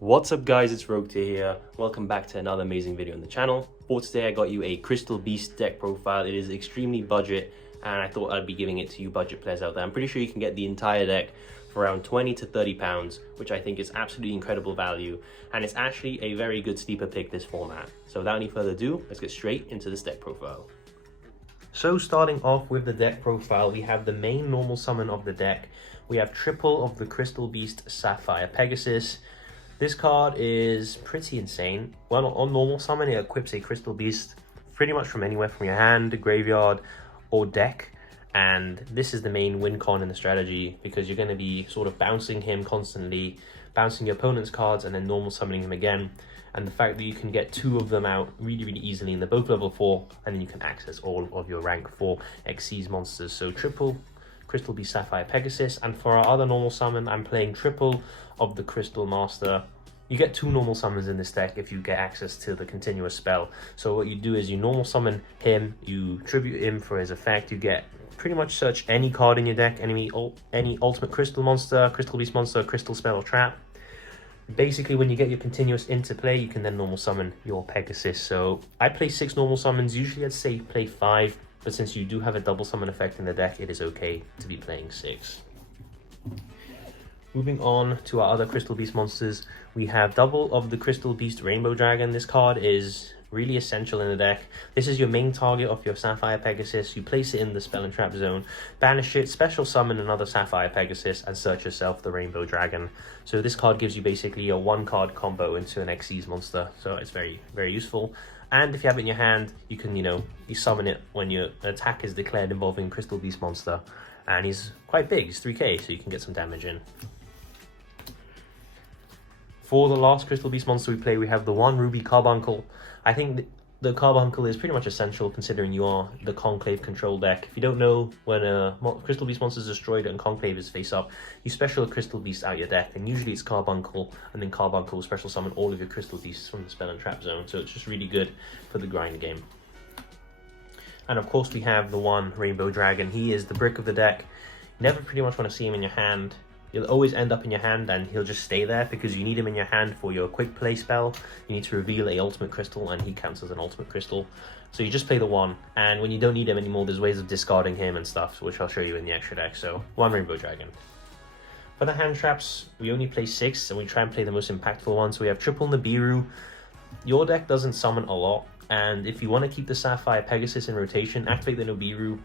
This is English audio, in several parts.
What's up guys, it's Rogue2 here. Welcome back to another amazing video on the channel. For today I got you a Crystal Beast deck profile. It is extremely budget and I thought I'd be giving it to you budget players out there. I'm pretty sure you can get the entire deck for around 20 to 30 pounds, which I think is absolutely incredible value, and it's actually a very good sleeper pick this format. So without any further ado, let's get straight into this deck profile. So starting off with the deck profile, we have the main normal summon of the deck. We have triple of the Crystal Beast Sapphire Pegasus. This card is pretty insane. Well, on normal summon, it equips a Crystal Beast pretty much from anywhere from your hand, graveyard, or deck. And this is the main win con in the strategy, because you're going to be sort of bouncing him constantly, bouncing your opponent's cards, and then normal summoning him again. And the fact that you can get two of them out really easily, and they're both level 4, and then you can access all of your rank 4 Xyz monsters. So triple Crystal Beast Sapphire Pegasus, and for our other normal summon, I'm playing triple of the Crystal Master. You get 2 normal summons in this deck if you get access to the continuous spell. So what you do is you normal summon him, you tribute him for his effect, you get pretty much search any card in your deck, any ultimate crystal monster, crystal beast monster, crystal spell or trap. Basically, when you get your continuous into play, you can then normal summon your Pegasus. So I play 6 normal summons. Usually I'd say play 5, but since you do have a double summon effect in the deck, it is okay to be playing 6. Moving on to our other Crystal Beast monsters, we have double of the Crystal Beast Rainbow Dragon. This card is really essential in the deck. This is your main target of your Sapphire Pegasus. You place it in the spell and trap zone, banish it, special summon another Sapphire Pegasus, and search yourself the Rainbow Dragon. So this card gives you basically a 1-card combo into an Xyz monster. So it's very useful. And if you have it in your hand, you can, you summon it when your attack is declared involving Crystal Beast monster. And he's quite big, he's 3k, so you can get some damage in. For the last Crystal Beast monster we play, we have the 1 Ruby Carbuncle. I think the Carbuncle is pretty much essential considering you are the Conclave control deck. If you don't know, when a Crystal Beast monster is destroyed and Conclave is face up, you special a Crystal Beast out your deck, and usually it's Carbuncle, and then Carbuncle will special summon all of your Crystal Beasts from the spell and trap zone, so it's just really good for the grind game. And of course we have the 1 Rainbow Dragon. He is the brick of the deck. You never pretty much want to see him in your hand. He'll always end up in your hand, and he'll just stay there because you need him in your hand for your quick play spell. You need to reveal a ultimate crystal, and he counts as an ultimate crystal. So you just play the 1, and when you don't need him anymore, there's ways of discarding him and stuff, which I'll show you in the extra deck. So 1 Rainbow Dragon. For the hand traps, we only play 6, and we try and play the most impactful ones. So we have triple Nibiru. Your deck doesn't summon a lot, and if you want to keep the Sapphire Pegasus in rotation, activate the Nibiru,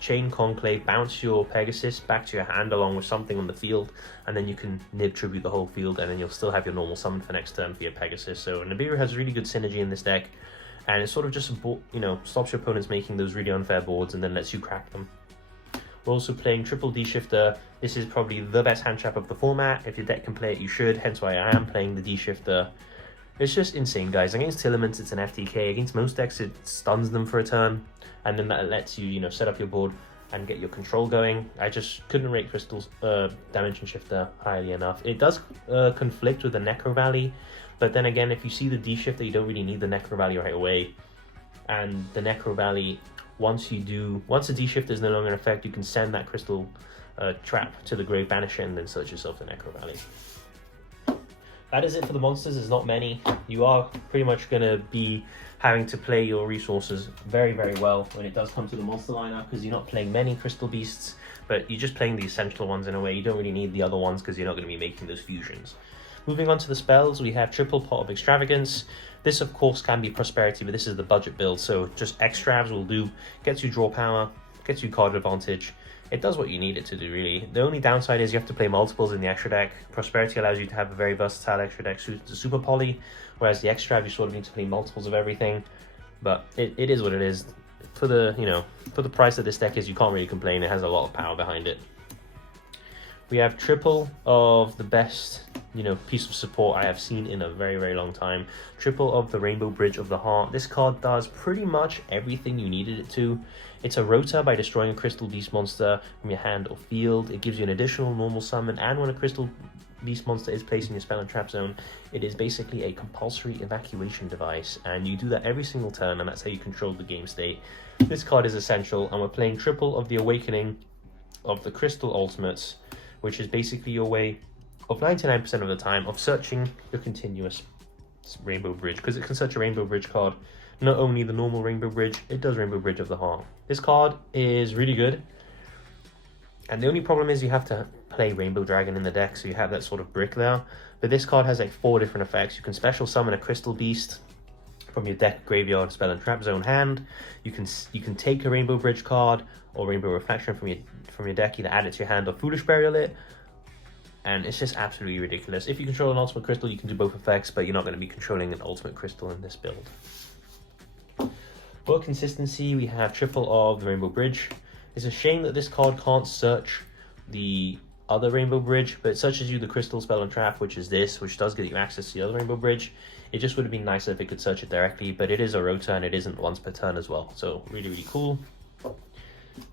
chain Conclave, bounce your Pegasus back to your hand along with something on the field, and then you can Nib tribute the whole field, and then you'll still have your normal summon for next turn for your Pegasus. So Nibiru has really good synergy in this deck, and it sort of just stops your opponents making those really unfair boards and then lets you crack them. We're also playing triple D-Shifter. This is probably the best hand trap of the format. If your deck can play it, you should, hence why I am playing the D-Shifter. It's just insane, guys. Against Tillaments, it's an FTK. Against most decks, it stuns them for a turn, and then that lets you, set up your board and get your control going. I just couldn't rate Crystal's Dimension Shifter highly enough. It does conflict with the Necro Valley, but then again, if you see the D-Shifter, you don't really need the Necro Valley right away. And the Necro Valley, once the D-Shifter is no longer in effect, you can send that Crystal trap to the grave, banish it, and then search yourself the Necro Valley. That is it for the monsters. There's not many. You are pretty much going to be having to play your resources very well when it does come to the monster lineup, because you're not playing many Crystal Beasts, but you're just playing the essential ones in a way. You don't really need the other ones because you're not going to be making those fusions. Moving on to the spells, we have triple Pot of Extravagance. This of course can be Prosperity, but this is the budget build, so just extravs will do. Gets you draw power, gets you card advantage. It does what you need it to do, really. The only downside is you have to play multiples in the extra deck. Prosperity allows you to have a very versatile extra deck suited to Super Poly, whereas the extra you sort of need to play multiples of everything. But it is what it is. For the for the price that this deck is, you can't really complain. It has a lot of power behind it. We have triple of the best, piece of support I have seen in a very long time. Triple of the Rainbow Bridge of the Heart. This card does pretty much everything you needed it to. It's a Rota by destroying a Crystal Beast monster from your hand or field. It gives you an additional normal summon, and when a Crystal Beast monster is placed in your spell and trap zone, it is basically a compulsory evacuation device, and you do that every single turn, and that's how you control the game state. This card is essential, and we're playing triple of the Awakening of the Crystal Ultimates, which is basically your way of 99% of the time of searching the continuous Rainbow Bridge, because it can search a Rainbow Bridge card. Not only the normal Rainbow Bridge, it does Rainbow Bridge of the Heart. This card is really good, and the only problem is you have to play Rainbow Dragon in the deck, so you have that sort of brick there. But this card has like 4 different effects. You can special summon a Crystal Beast from your deck, graveyard, spell, and trap zone hand. You can take a Rainbow Bridge card or Rainbow Reflection from your deck, either add it to your hand or Foolish Burial it. And it's just absolutely ridiculous. If you control an Ultimate Crystal, you can do both effects, but you're not going to be controlling an Ultimate Crystal in this build. For consistency, we have triple of the Rainbow Bridge. It's a shame that this card can't search the other Rainbow Bridge, but it searches you the Crystal, Spell, and Trap, which is this, which does give you access to the other Rainbow Bridge. It just would have been nicer if it could search it directly, but it is a rota and it isn't once per turn as well, so really, really cool.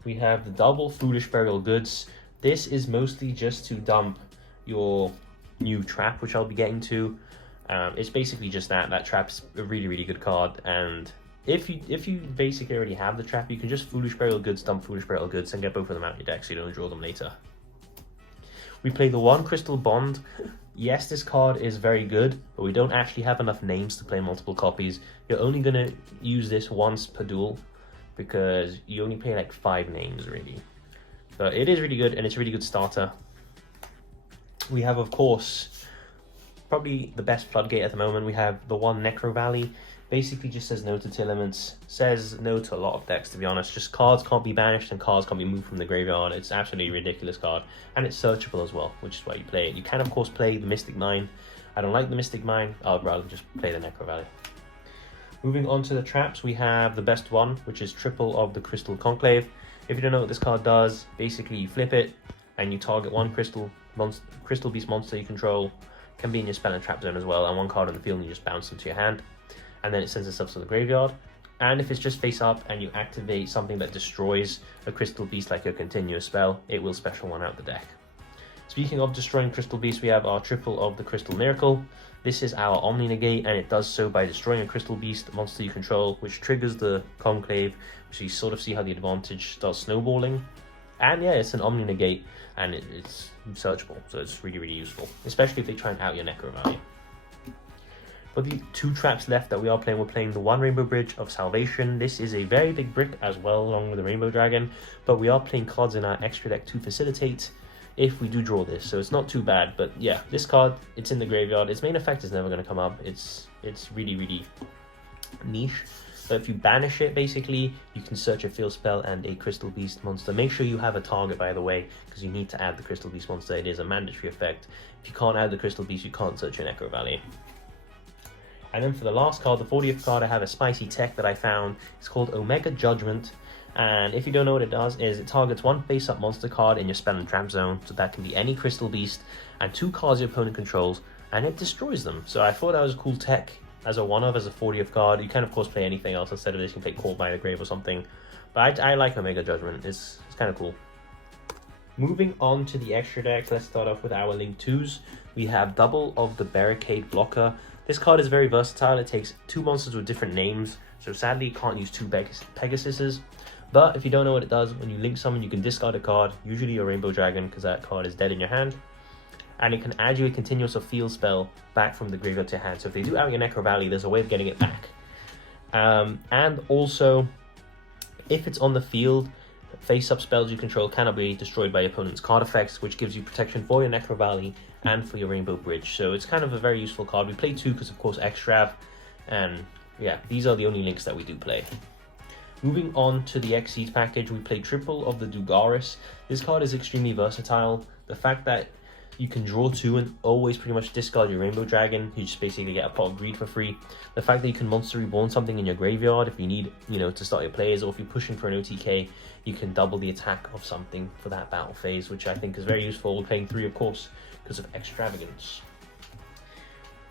We have the double Foolish Burial Goods. This is mostly just to dump your new trap, which I'll be getting to. It's basically just that trap's a really, really good card, and if you basically already have the trap, you can just Foolish Burial Goods, dump Foolish Burial Goods, and get both of them out of your deck so you don't draw them later. We play the 1 Crystal Bond. Yes, this card is very good, but we don't actually have enough names to play multiple copies. You're only going to use this once per duel, because you only play like 5 names really. But it is really good, and it's a really good starter. We have, of course, probably the best Floodgate at the moment. We have the 1 Necro Valley. Basically just says no to 2 elements, says no to a lot of decks, to be honest. Just cards can't be banished and cards can't be moved from the graveyard. It's absolutely a ridiculous card, and it's searchable as well, which is why you play it. You can, of course, play the Mystic Mine. I don't like the Mystic Mine. I'd rather just play the Necro Valley. Moving on to the traps, we have the best one, which is triple of the Crystal Conclave. If you don't know what this card does, basically you flip it, and you target 1 Crystal Beast monster you control. Can be in your spell and trap zone as well, and 1 card on the field, and you just bounce them to your hand. And then it sends itself to the graveyard. And if it's just face up and you activate something that destroys a Crystal Beast like a continuous spell, it will special one out the deck. Speaking of destroying Crystal Beast, we have our triple of the Crystal Miracle. This is our Omni Negate, and it does so by destroying a Crystal Beast monster you control, which triggers the Conclave, so you sort of see how the advantage starts snowballing. And yeah, it's an Omni Negate, and it's searchable, so it's really, really useful, especially if they try and out your Necro Valley. For the 2 traps left that we are playing, we're playing the 1 Rainbow Bridge of Salvation. This is a very big brick as well, along with the Rainbow Dragon, but we are playing cards in our extra deck to facilitate if we do draw this, so it's not too bad. But yeah, this card, it's in the graveyard. Its main effect is never going to come up. It's really, really niche. But if you banish it, basically, you can search a field spell and a Crystal Beast monster. Make sure you have a target, by the way, because you need to add the Crystal Beast monster. It is a mandatory effect. If you can't add the Crystal Beast, you can't search your Necro Valley. And then for the last card, the 40th card, I have a spicy tech that I found. It's called Omega Judgment. And if you don't know what it does, is it targets 1 face-up monster card in your spell and trap zone. So that can be any Crystal Beast, and 2 cards your opponent controls, and it destroys them. So I thought that was a cool tech as a one-of, as a 40th card. You can, of course, play anything else instead of this. You can play Called by the Grave or something. But I like Omega Judgment. It's kind of cool. Moving on to the extra deck, let's start off with our Link 2s. We have double of the Barricade Blocker. This card is very versatile. It takes 2 monsters with different names, so sadly you can't use 2 Pegasuses. But if you don't know what it does, when you link summon, you can discard a card, usually a Rainbow Dragon, because that card is dead in your hand. And it can add you a continuous or field spell back from the graveyard to your hand. So if they do out your Necro Valley, there's a way of getting it back. And also, if it's on the field, face-up spells you control cannot be destroyed by your opponent's card effects, which gives you protection for your Necro Valley and for your Rainbow Bridge. So it's kind of a very useful card. We play 2 because, of course, Extrav. And yeah, these are the only links that we do play. Moving on to the Xyz package, we play triple of the Dugaris. This card is extremely versatile. The fact that you can draw 2 and always pretty much discard your Rainbow Dragon, you just basically get a Pot of Greed for free. The fact that you can Monster Reborn something in your graveyard if you need, to start your plays, or if you're pushing for an OTK, you can double the attack of something for that battle phase, which I think is very useful. We're playing 3, of course, because of Extravagance.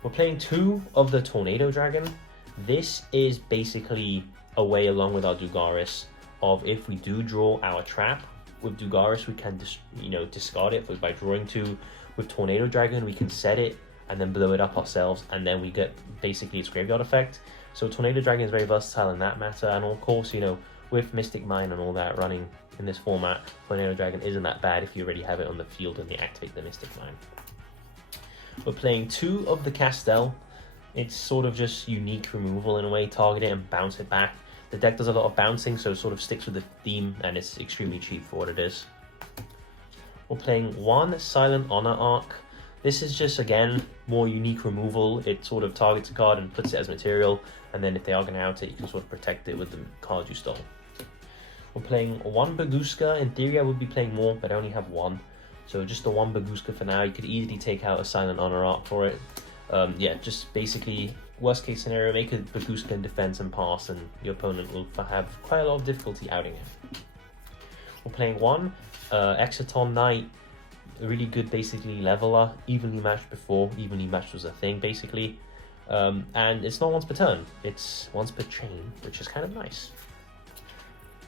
We're playing 2 of the Tornado Dragon. This is basically a way, along with our Dugaris, of if we do draw our trap with Dugaris, we can discard it by drawing 2. With Tornado Dragon, we can set it and then blow it up ourselves, and then we get basically its graveyard effect. So Tornado Dragon is very versatile in that matter, and of course, with Mystic Mine and all that running in this format, Tornado Dragon isn't that bad if you already have it on the field and you activate the Mystic Mine. We're playing 2 of the Castel. It's sort of just unique removal in a way, target it and bounce it back. The deck does a lot of bouncing, so it sort of sticks with the theme, and it's extremely cheap for what it is. We're playing 1 Silent Honor Arc. This is just, again, more unique removal. It sort of targets a card and puts it as material, and then if they are going to out it, you can sort of protect it with the card you stole. We're playing 1 Baguska. In theory, I would be playing more, but I only have 1. So just the 1 Baguska for now. You could easily take out a Silent Honor Arc for it. Yeah, just basically, worst case scenario, make a Baguska in defense and pass, and your opponent will have quite a lot of difficulty outing it. We're playing 1 Exciton Knight. A really good, basically, leveler. Evenly matched before. Evenly matched was a thing, basically. And it's not once per turn. It's once per chain, which is kind of nice.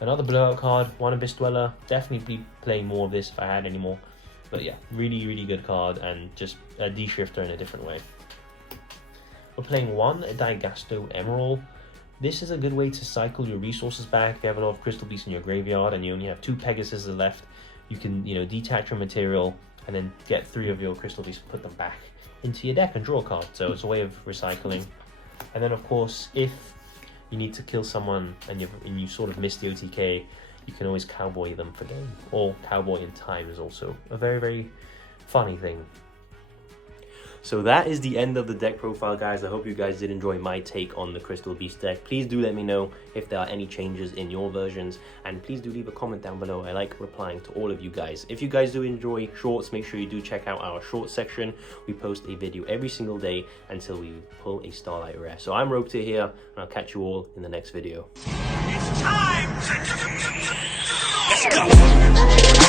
Another blowout card, 1 Abyss Dweller. Definitely be playing more of this if I had any more. But yeah, really, really good card, and just a D-shifter in a different way. We're playing 1 Daigasto Emerald. This is a good way to cycle your resources back. If you have a lot of Crystal Beasts in your graveyard and you only have 2 Pegasus left, you can, detach your material and then get 3 of your Crystal Beasts and put them back into your deck and draw a card. So it's a way of recycling. And then, of course, if you need to kill someone and you sort of miss the OTK, you can always cowboy them for game. Or cowboy in time is also a very, very funny thing. So that is the end of the deck profile, guys. I hope you guys did enjoy my take on the Crystal Beast deck. Please do let me know if there are any changes in your versions, and please do leave a comment down below. I like replying to all of you guys. If you guys do enjoy shorts, make sure you do check out our shorts section. We post a video every single day until we pull a Starlight Rare. So I'm Ropetier here, and I'll catch you all in the next video. It's time! Let's go!